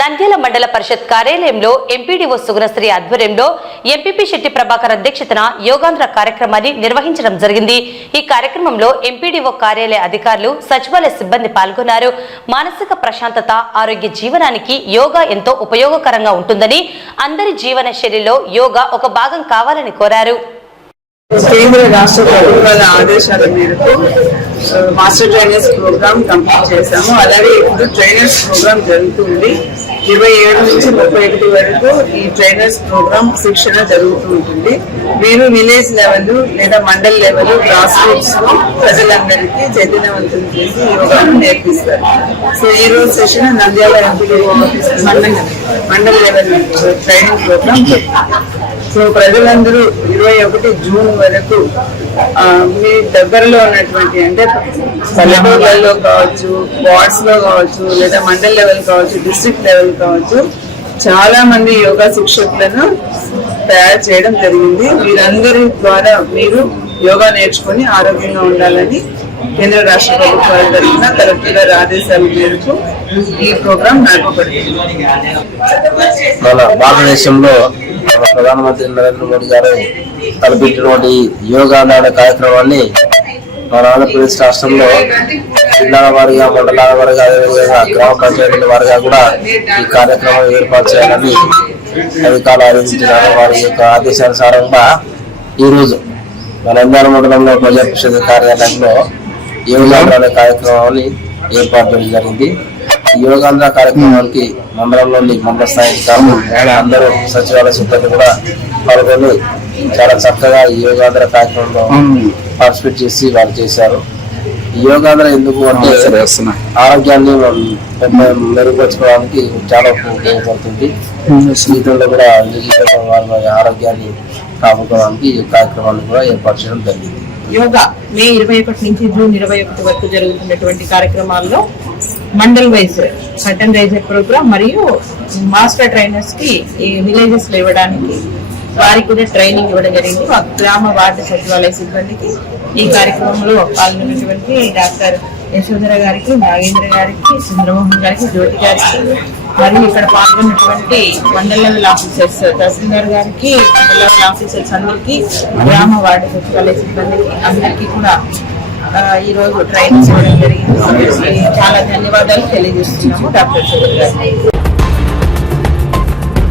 నంద్యాల మండల పరిషత్ కార్యాలయంలో ఎంపీడీఓ సుగుణశ్రీ ఆధ్వర్యంలో ఎంపీపీ శెట్టి ప్రభాకర్ అధ్యక్షతన యోగాంధ్ర కార్యక్రమాన్ని నిర్వహించడం జరిగింది। ఈ కార్యక్రమంలో ఎంపీడీఓ కార్యాలయ అధికారులు, సచివాలయ సిబ్బంది పాల్గొన్నారు। మానసిక ప్రశాంతత, ఆరోగ్య జీవనానికి యోగా ఎంతో ఉపయోగకరంగా ఉంటుందని, అందరి జీవన శైలిలో యోగా ఒక భాగం కావాలని కోరారు। కేంద్ర రాష్ట్ర ప్రభుత్వాల ఆదేశాల మేరకు మాస్టర్ ట్రైనర్స్ ప్రోగ్రామ్ కంప్లీట్ చేశాము। అలాగే ఇప్పుడు ట్రైనర్స్ ప్రోగ్రామ్ జరుగుతుంది। 27 నుంచి 31 వరకు ఈ ట్రైనర్స్ ప్రోగ్రామ్ శిక్షణ జరుగుతూ ఉంటుంది। మీరు విలేజ్ లెవెల్ లేదా మండల్ లెవెల్, గ్రాస్ రూట్స్ ప్రజలందరికీ చైతన్యవంతం చేసి యోగాను నేర్పిస్తారు। సో ఈ రోజు session Nandyal MPDO office mandal level training programme. So ప్రజలందరూ 21 జూన్ వరకు మీ దగ్గరలో ఉన్నటువంటి అంటే పల్లెటూర్లలో కావచ్చు, వార్డ్స్ లో కావచ్చు, లేదా మండల్ లెవెల్ కావచ్చు, డిస్ట్రిక్ట్ లెవెల్ కావచ్చు, చాలా మంది యోగా శిక్షకులను తయారు చేయడం జరిగింది। వీరందరి ద్వారా మీరు యోగా నేర్చుకుని ఆరోగ్యంగా ఉండాలని కేంద్ర రాష్ట్ర ప్రభుత్వాల తరఫున కలెక్టర్ గారి ఆదేశాల మేరకు ఈ ప్రోగ్రాం నడపబడుతుంది। మన భారతదేశంలో ప్రధానమంత్రి నరేంద్ర మోడీ గారు తలపెట్టినటువంటి యోగా అనే కార్యక్రమాన్ని మన ఆంధ్రప్రదేశ్ రాష్ట్రంలో జిల్లాల వారిగా, మండలాల వారిగా, అదేవిధంగా గ్రామ పంచాయతీల వారిగా కూడా ఈ కార్యక్రమం ఏర్పాటు చేయాలని అధికారులు ఆదేశించినారు। వారి యొక్క ఆదేశానుసారంగా ఈరోజు మన నంద్యాల మండలంలో ప్రజా పరిషత్ కార్యాలయంలో యోగాంధ్ర అనే కార్యక్రమాన్ని ఏర్పాటు చేయడం జరిగింది। ఈ యోగాంధ్ర కార్యక్రమానికి మండలంలోని మండల స్థాయి అధికారులు, అందరూ సచివాలయ సిబ్బంది కూడా పాల్గొని చాలా చక్కగా ఈ యోగాంధ్ర కార్యక్రమంలో పార్టిసిపేట్ చేసి వారు చేశారు। ఈ యోగాంధ్ర ఎందుకు అంటే ఆరోగ్యాన్ని మెరుగుపరచుకోవడానికి చాలా ఉపయోగపడుతుంది। జీవితంలో కూడా వారి ఆరోగ్యాన్ని కాపాడుకోవడానికి ఈ కార్యక్రమాన్ని కూడా ఏర్పాటు చేయడం జరిగింది। యోగా మే 21 నుంచి జూన్ 21 వరకు జరుగుతున్నటువంటి కార్యక్రమాల్లో mandal wise curtain raiser programme మరియు మాస్టర్ ట్రైనర్స్ కి ఈ విలేజెస్ లో ఇవ్వడానికి వారికి కూడా ట్రైనింగ్ ఇవ్వడం జరిగింది। గ్రామ వార్డు సచివాలయ సిబ్బందికి ఈ కార్యక్రమంలో పాల్గొన్నటువంటి డాక్టర్ యశోధర గారికి, నాగేంద్ర గారికి, చంద్రమోహన్ గారికి, జ్యోతి గారికి, మరియు ఇక్కడ పాల్గొన్నటువంటి మండల్ లెవెల్ ఆఫీసర్స్ తహసీల్దార్ గారికి, మండల్ లెవెల్ ఆఫీసర్స్ అందరికీ, గ్రామ వార్డు సచివాలయ సిబ్బందికి అందరికీ కూడా ఈ రోజు ట్రైనింగ్ ఇవ్వడం జరిగింది। చాలా ధన్యవాదాలు తెలియజేస్తున్నాము డాక్టర్ యశోధర గారికి।